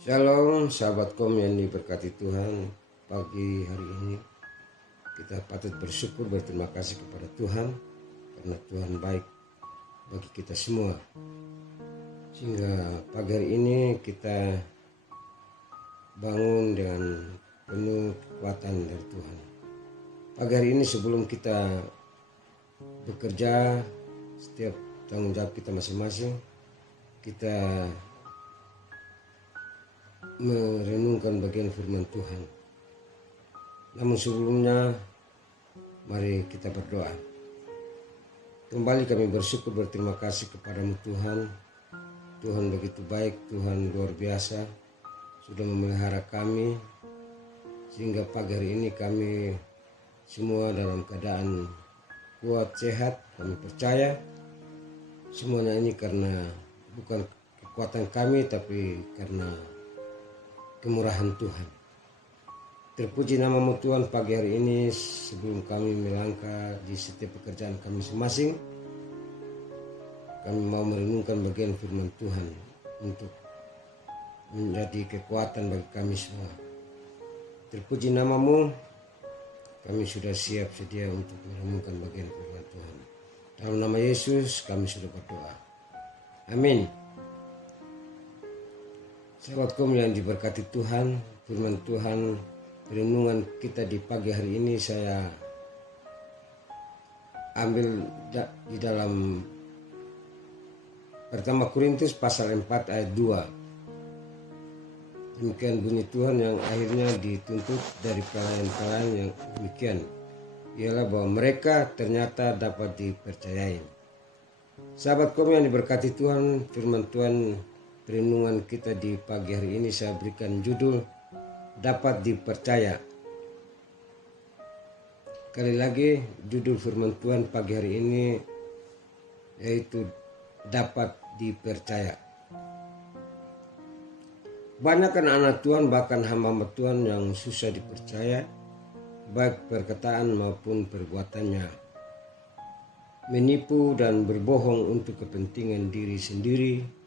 Shalom sahabatkom yang diberkati Tuhan. Pagi hari ini kita patut bersyukur, berterima kasih kepada Tuhan karena Tuhan baik bagi kita semua. Sehingga pagi hari ini kita bangun dengan penuh kekuatan dari Tuhan. Pagi hari ini sebelum kita bekerja, setiap tanggung jawab kita masing-masing, kita merenungkan bagian firman Tuhan. Namun sebelumnya, mari kita berdoa. Kembali kami bersyukur, berterima kasih kepadamu Tuhan. Tuhan begitu baik, Tuhan luar biasa, sudah memelihara kami, sehingga pagi hari ini kami semua dalam keadaan kuat, sehat. Kami percaya semuanya ini karena bukan kekuatan kami, tapi karena kemurahan Tuhan. Terpuji namamu Tuhan. Pagi hari ini sebelum kami melangkah di setiap pekerjaan kami masing-masing, kami mau merenungkan bagian firman Tuhan untuk menjadi kekuatan bagi kami semua. Terpuji namamu, kami sudah siap sedia untuk merenungkan bagian firman Tuhan. Dalam nama Yesus kami sudah berdoa. Amin. Sahabatkom yang diberkati Tuhan, firman Tuhan, renungan kita di pagi hari ini saya ambil di dalam pertama Korintus pasal 4 ayat 2. Demikian bunyi Tuhan yang akhirnya dituntut dari pelayan-pelayan yang demikian, ialah bahwa mereka ternyata dapat dipercayai. Sahabatkom yang diberkati Tuhan, firman Tuhan renungan kita di pagi hari ini saya berikan judul dapat dipercaya. Kali lagi judul firman Tuhan pagi hari ini yaitu dapat dipercaya. Banyak anak Tuhan bahkan hamba Tuhan yang susah dipercaya, baik perkataan maupun perbuatannya. Menipu dan berbohong untuk kepentingan diri sendiri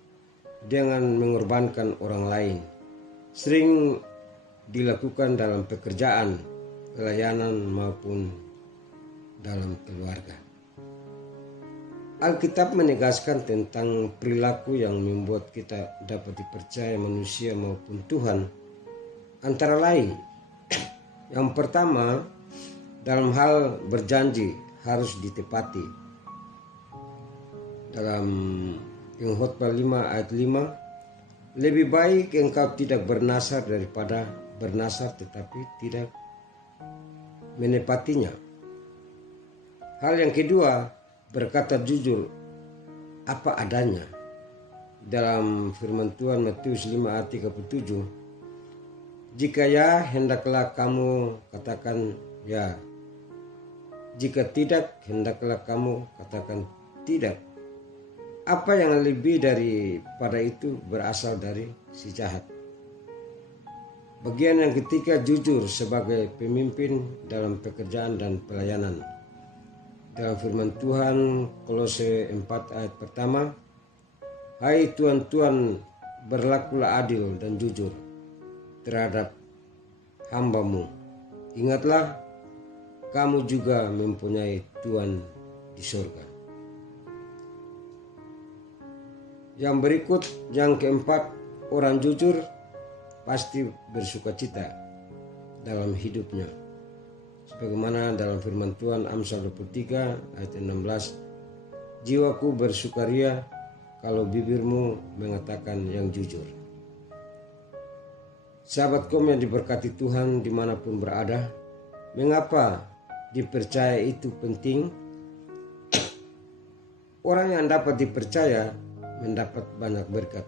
dengan mengorbankan orang lain. Sering dilakukan dalam pekerjaan, pelayanan maupun dalam keluarga. Alkitab menegaskan tentang perilaku yang membuat kita dapat dipercaya manusia maupun Tuhan. Antara lain, yang pertama, dalam hal berjanji harus ditepati. Dalam Khotbah 5 ayat 5, lebih baik engkau tidak bernasar daripada bernasar tetapi tidak menepatinya. Hal yang kedua, berkata jujur apa adanya. Dalam firman Tuhan Matius 5 ayat 37, jika ya hendaklah kamu katakan ya, jika tidak hendaklah kamu katakan tidak. Apa yang lebih daripada itu berasal dari si jahat. Bagian yang ketiga, jujur sebagai pemimpin dalam pekerjaan dan pelayanan. Dalam firman Tuhan Kolose 4 ayat pertama, hai tuan-tuan, berlakulah adil dan jujur terhadap hambamu. Ingatlah, kamu juga mempunyai Tuhan di surga. Yang berikut, yang keempat, orang jujur pasti bersukacita dalam hidupnya. Sebagaimana dalam firman Tuhan Amsal 23 ayat 16, jiwaku bersukaria kalau bibirmu mengatakan yang jujur. Sahabatkom yang diberkati Tuhan dimanapun berada, mengapa dipercaya itu penting? Orang yang dapat dipercaya mendapat banyak berkat,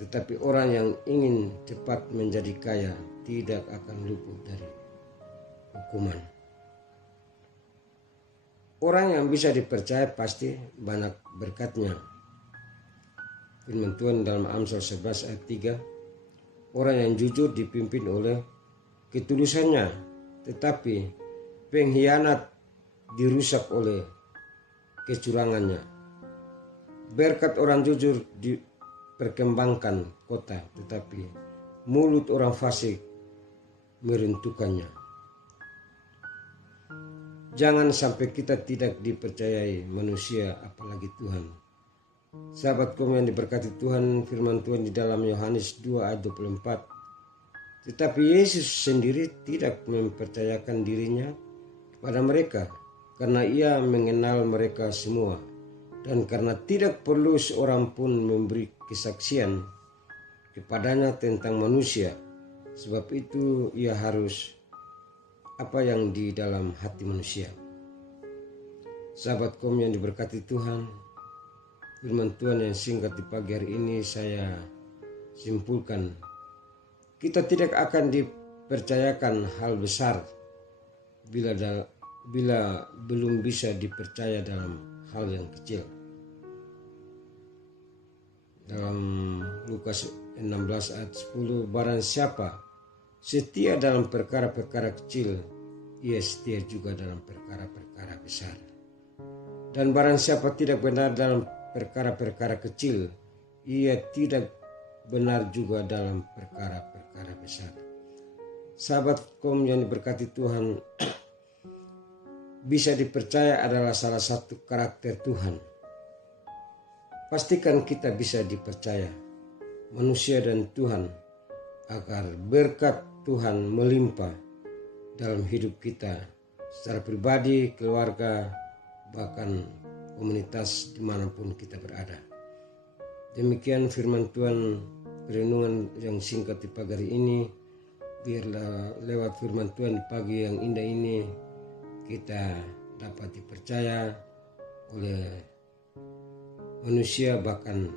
tetapi orang yang ingin cepat menjadi kaya tidak akan luput dari hukuman. Orang yang bisa dipercaya pasti banyak berkatnya. Firman Tuhan dalam Amsal 11 ayat 3, orang yang jujur dipimpin oleh ketulusannya, tetapi pengkhianat dirusak oleh kecurangannya. Berkat orang jujur perkembangkan kota, tetapi mulut orang fasik meruntuhkannya. Jangan sampai kita tidak dipercayai manusia, apalagi Tuhan. Sahabatku yang diberkati Tuhan, firman Tuhan di dalam Yohanes 2 ayat 24. Tetapi Yesus sendiri tidak mempercayakan dirinya kepada mereka, karena ia mengenal mereka semua. Dan karena tidak perlu seorang pun memberi kesaksian kepadanya tentang manusia, sebab itu ia harus apa yang di dalam hati manusia. Sahabatku yang diberkati Tuhan, firman Tuhan yang singkat di pagi hari ini saya simpulkan, kita tidak akan dipercayakan hal besar bila belum bisa dipercaya dalam hal yang kecil. Dalam Lukas 16 ayat 10, barang siapa setia dalam perkara-perkara kecil, ia setia juga dalam perkara-perkara besar. Dan barang siapa tidak benar dalam perkara-perkara kecil, ia tidak benar juga dalam perkara-perkara besar. Sahabatku yang diberkati Tuhan, bisa dipercaya adalah salah satu karakter Tuhan. Pastikan kita bisa dipercaya, manusia dan Tuhan, agar berkat Tuhan melimpah dalam hidup kita secara pribadi, keluarga, bahkan komunitas dimanapun kita berada. Demikian firman Tuhan, renungan yang singkat di pagi hari ini. Biarlah lewat firman Tuhan di pagi yang indah ini kita dapat dipercaya oleh manusia, bahkan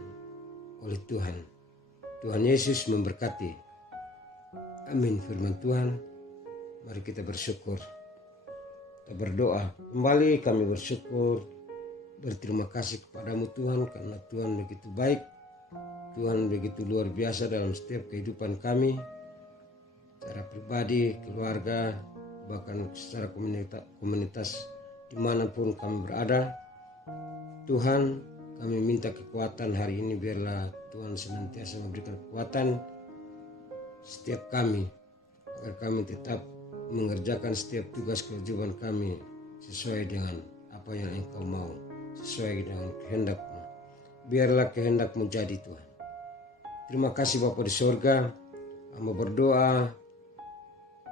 oleh Tuhan. Tuhan Yesus memberkati. Amin. Firman Tuhan, mari kita bersyukur. Kita berdoa. Kembali kami bersyukur, berterima kasih kepadamu Tuhan, karena Tuhan begitu baik. Tuhan begitu luar biasa dalam setiap kehidupan kami, secara pribadi, keluarga, bahkan secara komunitas dimanapun kami berada. Tuhan, kami minta kekuatan hari ini, biarlah Tuhan senantiasa memberikan kekuatan setiap kami, agar kami tetap mengerjakan setiap tugas kewajiban kami sesuai dengan apa yang Engkau mau, sesuai dengan kehendak-Mu. Biarlah kehendak-Mu jadi Tuhan. Terima kasih Bapa di sorga. Hamba berdoa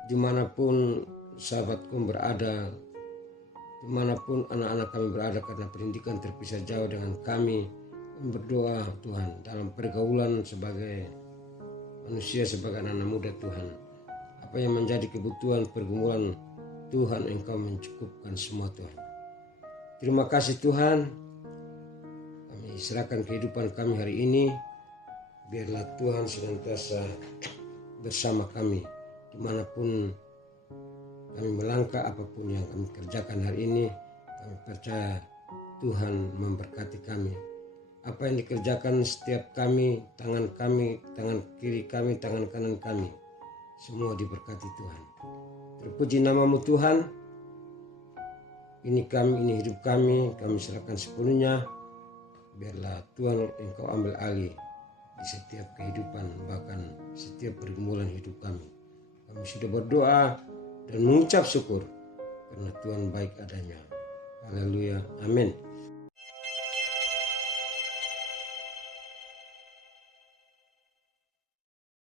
dimanapun sahabatku berada, dimanapun anak-anak kami berada, karena pendidikan terpisah jauh dengan kami. Berdoa Tuhan dalam pergaulan sebagai manusia, sebagai anak muda Tuhan, apa yang menjadi kebutuhan pergumulan Tuhan, Engkau mencukupkan semua Tuhan. Terima kasih Tuhan. Kami serahkan kehidupan kami hari ini. Biarlah Tuhan senantiasa bersama kami dimanapun kami melangkah, apapun yang kami kerjakan hari ini. Kami percaya Tuhan memberkati kami. Apa yang dikerjakan setiap kami, tangan kiri kami, tangan kanan kami, semua diberkati Tuhan. Terpuji namamu Tuhan. Ini kami, ini hidup kami serahkan sepenuhnya. Biarlah Tuhan Engkau ambil alih di setiap kehidupan, bahkan setiap pergumulan hidup kami. Kami sudah berdoa dan mengucap syukur karena Tuhan baik adanya. Haleluya. Amin.